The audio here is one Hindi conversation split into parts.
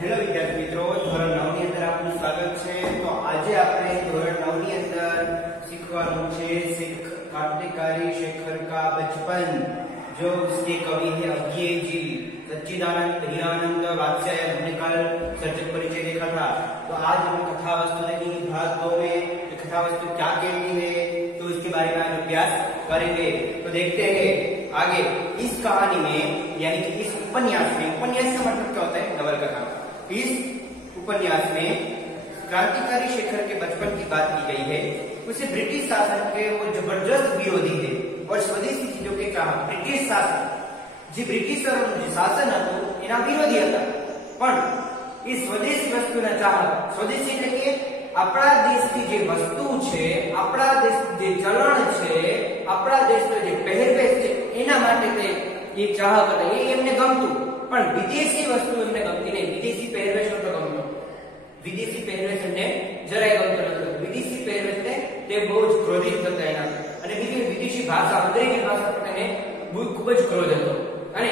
હેલો વિદ્યાર્થી મિત્રો, ધોરણ 9 ની અંદર આપનું સ્વાગત છે। તો આજે આપણે ધોરણ 9 ની અંદર શીખવાનું છે क्रांतिकारी शेखर का बचपन, जो उसके कवि है अज्ञे जी सच्चिदानंद हीरानंद वात्स्यायन। हमने कल सृजक परिचय देखा था। तो आज हम कथा वस्तु देखेंगे भाग 2 में कथा वस्तु क्या कहती है, तो इसके बारे में आज अभ्यास करेंगे। तो देखते हैं आगे इस कहानी में, यानी कि इस उपन्यास में, उपन्यास का मतलब क्या होता है, नवलकथा। इस उपन्यास में क्रांतिकारी शेखर के बचपन की बात की गई है। उसे ब्रिटिश शासन के वो जबरदस्त विरोधी थे और स्वदेशी चीजों के कहा ब्रिटिश शासन જે બ્રિટિશરોનું જે શાસન હતું એના વિરોધી હતા, પણ એ સ્વદેશી વસ્તુના ચાહક, સ્વદેશી એટલે કે આપણા દેશની જે વસ્તુ છે, આપણા દેશ જે ચલણ છે, આપણા દેશનો જે પહેરવેશ છે એના માટે તે એ ચાહક હતા। એ એમને ગમતું, પણ વિદેશી વસ્તુ એમને ગમતી નહીં। વિદેશી પહેરવેશ નતો ગમતો, વિદેશી પહેરવેશ એમને જરાય ગમતો નતો। વિદેશી પહેરવેશને તે બહુ જ ક્રોધિત થતા એના, અને બીજી વિદેશી ભાષા, અંગ્રેજી ભાષા પર તેને ખૂબ જ ક્રોધ હતો। અને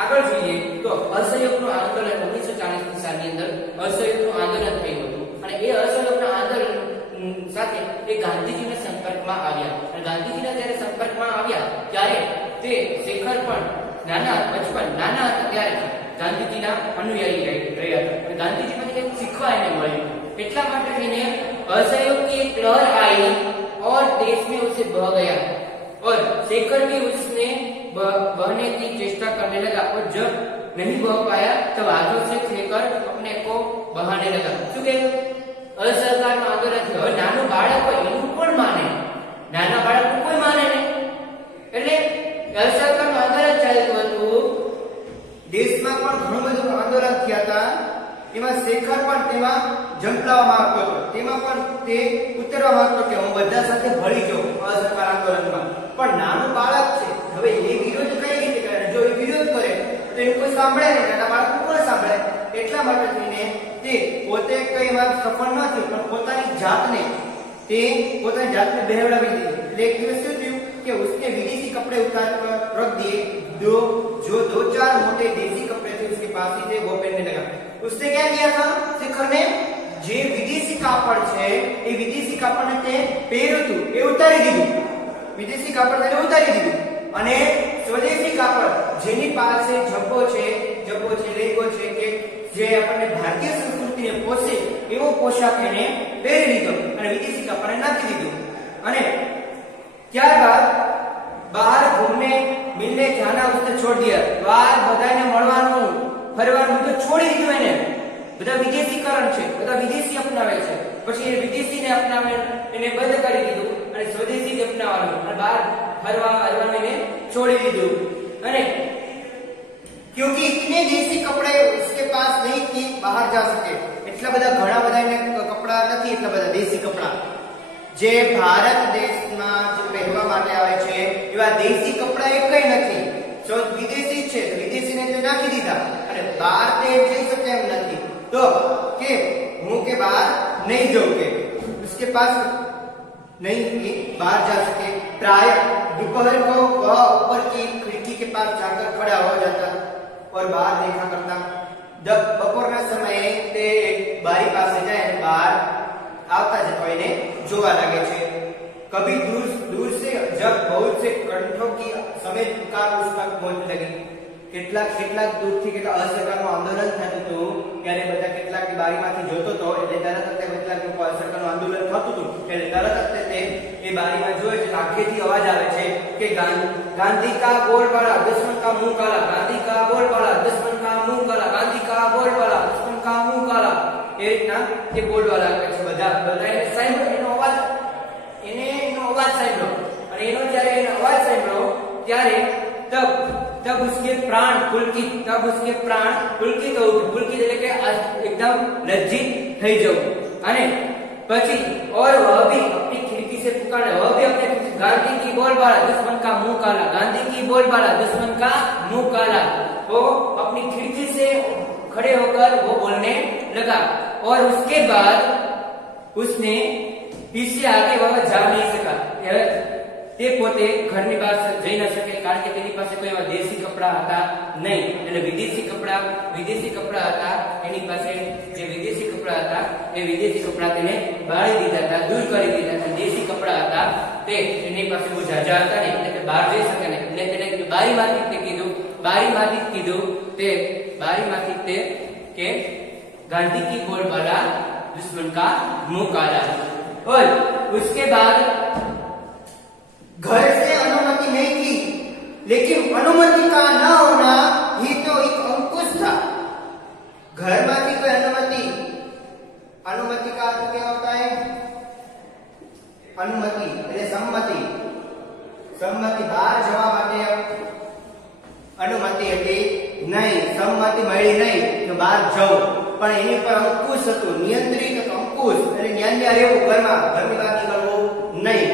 આગળ જોઈએ તો અસહયોગનું આંદોલન 1940 સાલની અંદર અસહયોગનું આંદોલન થયું હતું, અને એ અસહયોગના આંદોલન સાથે એ ગાંધીજીના સંપર્કમાં આવ્યા। અને ગાંધીજીના જ્યારે સંપર્કમાં આવ્યા ત્યારે તે શેખર પણ નાના હતા ત્યારે ગાંધીજીના અનુયાયી રહ્યા હતા, અને ગાંધીજી પાસે કંઈક શીખવા એને મળ્યું। એટલા માટે થઈને असहयोग की एक लहर आई और देश में उसे बह गया, और शेखर भी उसने बहने की चेष्टा करने लगा, और जब नहीं बह पाया तब हाथों से फेंकर अपने को बहाने लगा। શું કે અસહકારનું આંદોલન થયું। હવે નાનું બાળક હોય એનું કોણ માને? નાના બાળકનું કોઈ માને નહીં। એટલે અસહકારનું આંદોલન ચાલતું હતું, દેશમાં પણ ઘણું બધું આંદોલન થયા હતા। એમાં શેખર પણ તેમાં ઝંપલાવવા માંગતો હતો, તેમાં પણ તે ઉતરવા માંગતો કે હું બધા સાથે ભળી જાઉં અસહકાર આંદોલનમાં। પણ નાનું બાળક છે, હવે એ વિરોધ કઈ રીતે કરે? જો એ વિરોધ કરે તો એને કોઈ સાંભળે નહીં, નાના બાળકનું કોણ સાંભળે? એટલા માટે થઈને તે પોતે કઈ એમાં સફળ ન થયું, પણ પોતાની જાતને બહેવડાવી દીધી। એટલે એક દિવસ શું થયું કે उसने विदेशी कपड़े उतार कर रख दिए, जो 2-4 मोटे देसी कपड़े थे उसके पास ही थे, वो पहनने लगा। उसने क्या किया था शेखर ने? જે વિદેશી કાપડ છે એ વિદેશી કાપડને તે પહેર્યું હતું એ ઉતારી દીધું, વિદેશી કાપડ તેને ઉતારી દીધું, અને સ્વદેશી કાપડ જેની પાસે જબ્બો છે, લેંગો છે, કે જે આપણને ભારતીય સંસ્કૃતિને પોષે એવો પોશાક એને પહેરી લીધો અને વિદેશી કાપડને નાખી દીધું। અને ત્યારબાદ બહાર ઘૂમને મિલને જાના ઉસને છોડ દિયા। બહાર બધાને મળવાનું, ફરવાનું બધું છોડી દીધું એને। બધા વિદેશીકરણ છે, બધા વિદેશી અપનાવે છે, પછી એ વિદેશીને અપનાવે એને બંધ કરી દીધું અને સ્વદેશી અપનાવવાનું, અને બહાર ફરવાનું એને છોડી દીધું। અને क्योंकि इतने देसी कपड़े उसके पास नहीं कि बाहर जा सके, એટલા બધા ઘણા બધા એને કપડા નથી, એટલા બધા દેશી કપડા જે ભારત દેશમાં જે પહેરવા માટે આવે છે એવા દેશી કપડા એકય નથી। જો વિદેશી છે તો વિદેશીને તો નાખી દીધા, અને બહાર તે જઈ શકે એમ નથી, तो के मुंह के बाहर नहीं जाओगे, उसके पास नहीं कि बाहर जा सके। प्राय दोपहर को वह ऊपर की खिड़की के पास जाकर खड़ा हो जाता और बाहर देखा करता। जब बपोरना समय ते बारी पास जाए और बाहर आवता जतो એને જોવા લાગે છે। कभी दूर से जब बहुत से कंठों की समेत पुकार उस तक पहुंचने लगी। કેટલાક દૂરથી કેટલા અસહકારનું આંદોલન થતું હતું ત્યારે બધા કેટલાકની બારીમાંથી જોતો હતો, એટલે તરત જ કેટલાક લોકો અસહકારનું આંદોલન થતું હતું એટલે તરત જ તે એ બારીમાં જોયે છે, આખેથી અવાજ આવે છે કે ગાંધી કા બોલબાલા દુશ્મન કા મુંહ કાલા, ગાંધી કા બોલબાલા દુશ્મન કા મુંહ કાલા, ગાંધી કા બોલબાલા દુશ્મન કા મુંહ કાલા। એ રીતના એ બોલબાલા આવે છે। બધા એને સાંભળ્યો, એનો અવાજ સાંભળ્યો, અને એનો જ્યારે એનો અવાજ સાંભળ્યો ત્યારે तब उसके प्राण पुलकित हो, पुलकित એટલે કે एकदम लज्जित થઈ જવું। અને પછી और वह भी अपनी खिड़की से पुकारे, वह भी अपने गांधी की बोलबाला दुश्मन का मुंह काला, गांधी की बोलबाला दुश्मन का मुंह काला। वो अपनी खिड़की से खड़े होकर वो बोलने लगा, और उसके बाद उसने इससे आगे वह जा नहीं सका। તે પોતે ઘરની બહાર જઈ ન શકે, કારણ કે તેની પાસે કોઈ એવા દેશી કપડા હતા નહીં. એટલે વિદેશી કપડા હતા. એની પાસે જે વિદેશી કપડા હતા એ વિદેશી કપડા તેને બાળી દીધા હતા, દૂર કરી દીધા હતા. દેશી કપડા હતા તે એની પાસે બહુ ઝાઝા હતા નહીં, એટલે બહાર જઈ શકે નહીં. એટલે તેને બારીમાંથી તે કે गांधी की बोलबाला दुश्मन का मुंह काला. और उसके बाद घर से अनुमति नहीं थी, लेकिन अनुमति का न होना ही तो एक अंकुश था. घर में कोई अनुमति का अर्थ क्या होता है? अनुमति એટલે સંમતિ બહાર જવા માટે अनुमति હતી નહીં, સંમતિ મળી નહીં કે બહાર જવું, પણ એની પર અંકુશ હતું, નિયંત્રિત અંકુશ. એટલે ન્યાન્યા રહેવું, ઘરની બહાર નીકળવું નહીં.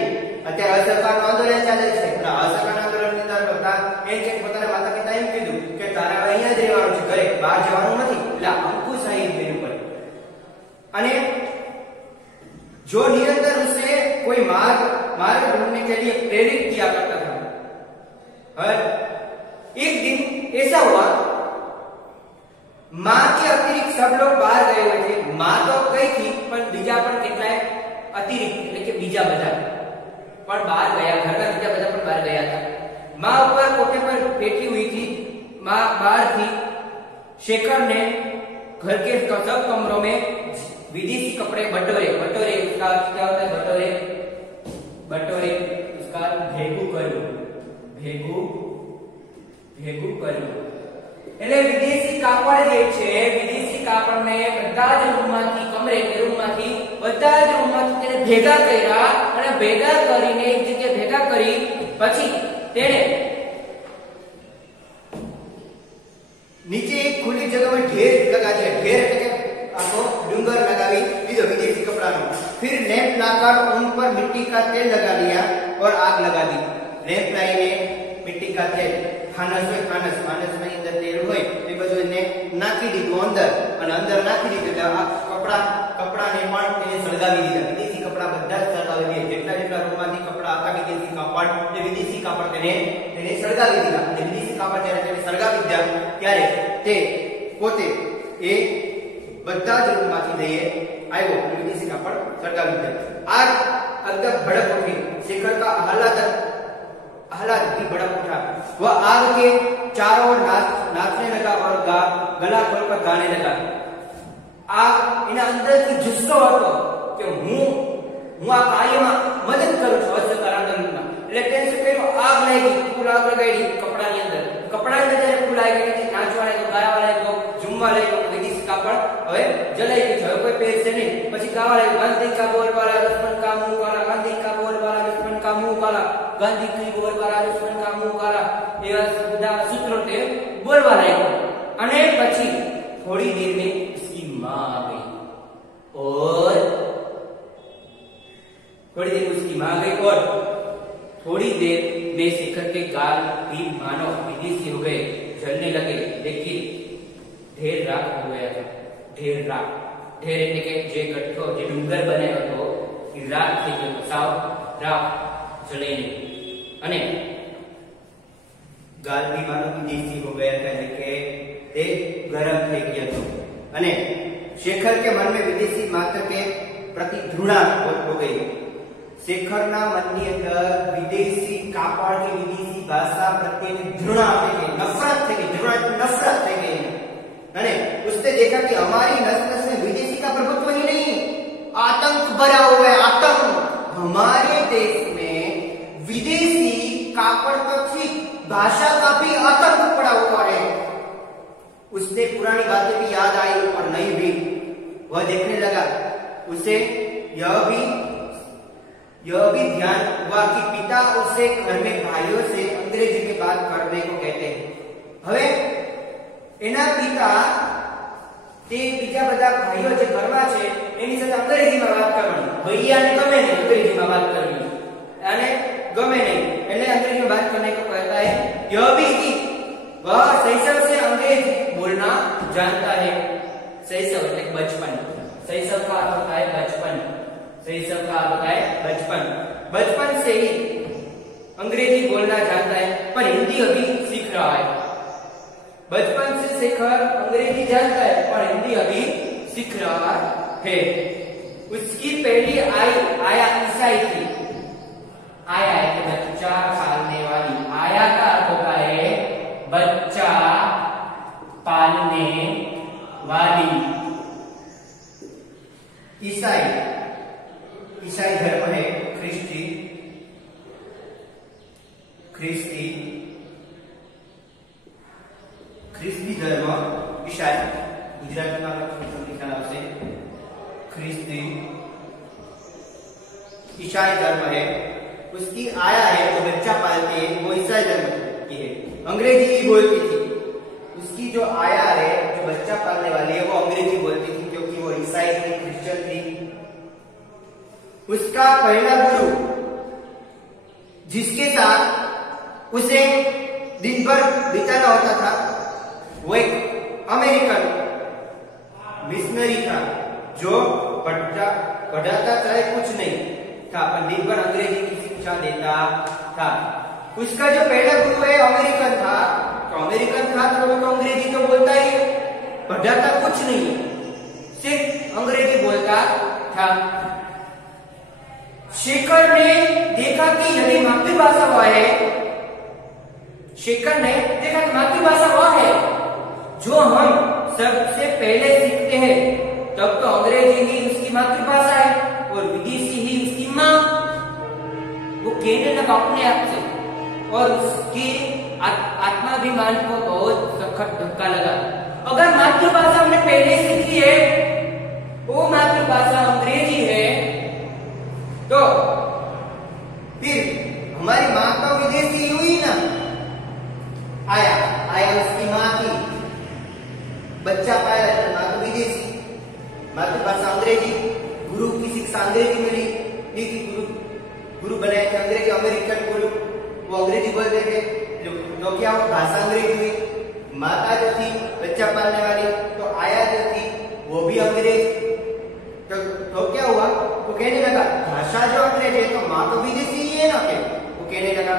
અત્યારે અસહકારનું આંદોલન ચાલે છે. અસહકાર આંદોલનની અંદર બધા એમ છે કે પોતાના માતા પિતા એમ કીધું કે તારે અહીંયા જ રહેવાનું છે, ઘરે બહાર જવાનું નથી. એટલે અંકુશ અહીં બેન પર. અને जो निरंतर उसे कोई मार्ग ढूंढने के लिए प्रेरित किया करता था. और एक दिन ऐसा हुआ, माँ के अतिरिक्त सब लोग बाहर गए हुए थे. माँ तो गई थी, पर बीजा पर કેટલાય अतिरिक्त એટલે કે બીજા બધા પણ બહાર ગયા, ઘરના બીજા બધા પણ બહાર ગયા હતા. माँ ऊपर कोठे पर बैठी हुई थी. माँ बाहर थी. शेखर ने घर के सब कमरों में विदेशी कपड़े बटोरे. उसका क्या होता है? बटोरे उसका भेगू કર્યું. એટલે વિદેશી કાપડ જે છે, વિદેશી કાપડને બધા જ રૂમમાંથી બધા જ રૂમમાંથી તેને ભેગા કર્યા, અને ભેગા કરીને એક જગ્યાએ ભેગા કરી પછી તેને નીચે એક ખુલ્લી જગ્યામાં ઢેર લગા છે. ઢેર એટલે કે आको डूंगर लगावी दीदो विदेशी कपड़ा नो. फिर लैंप लाकर उन पर मिट्टी का तेल लगा लिया और आग लगा दी. लैंप लाईने मिट्टी का तेल, फानस में अंदर तेल होय એ બધું એને નાખી દીધું અંદર, અને અંદર નાખી દીધું એટલે આ કપડાને પણ એને સળગાવી દીધા. વિદેશી કપડા બધા સળગાવી દીધા. જેટલા રૂમમાંથી કપડા હતા વિદેશી કાપડ, એ વિદેશી કાપડ તેને સળગાવી દીધા. અને વિદેશી કાપડ જ્યારે તેને સળગાવી દીધા ત્યારે તે પોતે એ બધા જ રૂમમાંથી લઈએ આવ્યો, વિદેશી કાપડ સળગાવી દીધા. आग एकदम भड़क उठी. शेखर का आह्लाद भी भड़क उठा. वह आग के चारों ओर नाचने लगा और गला खोलकर गाने लगा. आग એના અંદરથી જુસ્સો હતો કે હું આ કાર્યમાં મદદ કરું છું, અસહકાર આંદોલનમાં. એટલે તેને શું કર્યું? આગ લાગી, ફૂલ આગ લગાડી કપડાની અંદર. કપડાની અંદર જ્યારે ફૂલ આવી ગઈ, નાચવા લાગ્યો, ગાવા લાગ્યો, ઝૂમવા લાગ્યો. વિદેશી કાપડ હવે જલાઈ ગયું છે, હવે કોઈ પહેરશે નહીં. પછી ગાવા લાગ્યો, ગાંધી કા બોલબાલા दुश्मन का मुंह काला, गांधी का बोलबाला दुश्मन का मुंह काला, गांधी की बोलबाला दुश्मन का मुंह काला. એવા બધા સૂત્રો તે બોલવા લાગ્યો. અને પછી थोड़ी देर में उसकी माँ आ गई और थोड़ी देर में शेखर के गाल भी मानो विदेशी हो गए, जलने लगे. लेकिन ढेर राख हो गया था. ढेर એટલે કે જે ગઠ્ઠો, જે ડુંગર બનાવ્યો હતો એ રાખ થઈ ગયો, સાવ રાખ જલાઈ ગયો. અને ગાલ भी मानो विदेशी हो गया था, એટલે કે તે ગરમ થઈ ગયો હતો. અને शेखर के मन में विदेशी मात्र के प्रति घृणा हो गई. शेखरना मननी अंदर विदेशी कापड़ की, विदेशी भाषा प्रत्ये घृणा થઈ ગઈ, नफरत થઈ गई. नफरत થઈ गई. અને उसने देखा कि हमारी नस्ल में विदेशी का प्रभुत्व ही नहीं, आतंक भरा हुआ है. आतंक हमारे देश में विदेशी कापड़ तो ठीक, भाषा का भी आतंक पड़ा हुआ है. उसने पुरानी बातें भी याद आई और नई भी. वह देखने लगा. उसे यह भी ध्यान हुआ कि पिता उसे घर में भाइयों से अंग्रेजी में बात करने को कहते हैं. હવે એના પિતા તે બીજા બધા ભાઈઓ જે ઘરમાં છે એની સાથે અંગ્રેજીમાં વાત કરવાની. ભૈયાને ગમે નહીં અંગ્રેજીમાં વાત કરવી, અને ગમે નહીં એટલે અંગ્રેજીમાં बात करने को कहता है. यह भी कि वह शैशव से अंग्रेजी बोलना जानता है. शैशव એટલે बचपन. शैशव का अर्थ होता है बचपन. बचपन से ही अंग्रेजी बोलना जानता है पर हिंदी अभी सीख रहा है। बचपन से शेखर अंग्रेजी जानता है पर हिंदी अभी सीख रहा है। उसकी पहली आया ईसाई थी। आया है तो बच्चा पालने वाली। आया का अर्थ होता है बच्चा पालने वाली। ईसाई धर्म है ख्रिस्ती धर्म ईसाई गुजराती में लिखा है ख्रिस्ती ईसाई धर्म है। उसकी आया है जो बच्चा पालते हैं वो ईसाई धर्म की है। अंग्रेजी ही बोलती थी। उसकी जो आया है जो बच्चा पालने वाली है वो अंग्रेजी बोलती थी क्योंकि वो ईसाई थी, क्रिश्चियन थी। उसका पहला गुरु जिसके साथ उसे दिन भर बिताना होता था वो एक अमेरिकन मिशनरी था जो पढ़ाता चाहे कुछ नहीं था पर दिन भर अंग्रेजी की शिक्षा देता था। उसका जो पहला गुरु है अमेरिकन था तो वो अंग्रेजी तो बोलता ही है, पढ़ाता कुछ नहीं, सिर्फ अंग्रेजी बोलता था। शेखर ने देखा कि यदि मातृभाषा वह है, शेखर ने देखा कि मातृभाषा वह है जो हम सबसे पहले सीखते हैं, तब तो अंग्रेजी ही उसकी मातृभाषा है और विदेशी ही उसकी माँ। वो कहने लगा अपने आप से और उसके आत्माभिमान को बहुत सख्त धक्का लगा। अगर मातृभाषा हमने पहले सीखी है, वो मातृभाषा अंग्रेजी है, तो फिर हमारी माँ तो विदेशी हुई ना। आया उसकी माँ थी, बच्चा पाया तो माँ तो विदेशी, मातृभाषा अंग्रेजी, गुरु की शिक्षा अंग्रेजी मिली, गुरु बनाए थे अंग्रेजी, अमेरिकन गुरु, वो अंग्रेजी बोलते थे। जो क्या वो भाषा अंग्रेजी हुई। माता जो थी बच्चा पालने वाली तो आया जो थी वो भी अंग्रेज। तो क्या हुआ, वो कहने लगा भाषा जो अंग्रेज है तो माँ तो विदेशी ही है ना। क्या वो कहने लगा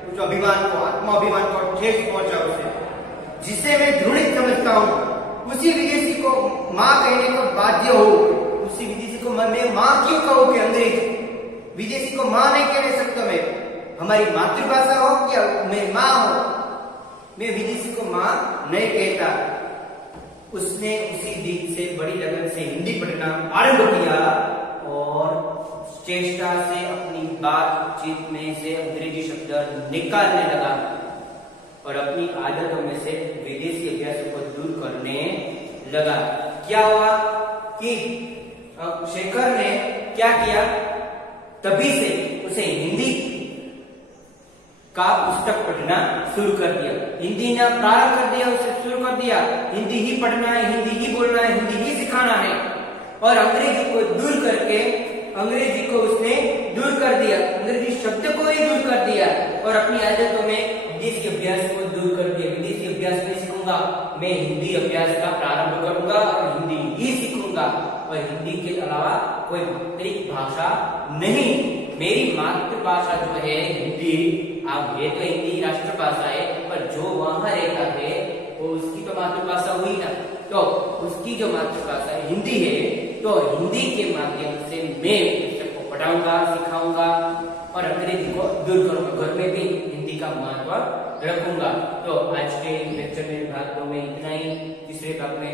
कुछ अभिमान को, आत्माभिमान को ठेस पहुंचा उसे, जिसे मैं घृणित समझता हूँ। उसी विदेशी को माँ कहने को बाध्य हो, उसी विदेशी को मैं माँ क्यों कहूँ कि अंग्रेज, विदेशी को माँ नहीं कहने सकता मैं। हमारी मातृभाषा हो क्या मैं माँ हो, मैं विदेशी को माँ नहीं कहता। उसने उसी दिन से बड़ी लगन से हिंदी पढ़ना आरंभ किया और चेष्टा से अपनी बातचीत में से अंग्रेजी शब्द निकालने लगा और अपनी आदतों में से विदेशी अभ्यास को दूर करने लगा। क्या हुआ कि शेखर ने क्या किया, तभी से उसे हिंदी का पुस्तक पढ़ना शुरू कर दिया। हिंदी ने प्रारंभ कर दिया, उसे शुरू कर दिया। हिंदी ही पढ़ना है, हिंदी ही बोलना है, हिंदी ही सिखाना है और अंग्रेजी को दूर करके अंग्रेजी को उसने दूर कर दिया, अंग्रेजी शब्द को ही दूर कर दिया और अपनी आदतों में विदेशी अभ्यास को दूर कर दिया। विदेशी अभ्यास नहीं सीखूंगा, मैं हिंदी अभ्यास का प्रारंभ करूंगा और हिंदी ही सीखूंगा और हिंदी के अलावा कोई अतिरिक्त भाषा नहीं। मेरी मातृभाषा जो है हिंदी, अब ये तो हिंदी राष्ट्रभाषा है पर जो वहां रहता है वो उसकी तो मातृभाषा हुई ना, तो उसकी जो मातृभाषा हिंदी है तो हिंदी के माध्यम से मैं सबको पढ़ाऊंगा, सिखाऊंगा और अंग्रेजी को दूर करूंगा। घर में भी हिंदी का महत्व रखूंगा। तो आज के लेक्चर में भाग 2 में इतना ही। तीसरे भाग में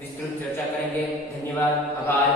विस्तृत चर्चा करेंगे। धन्यवाद, आभार।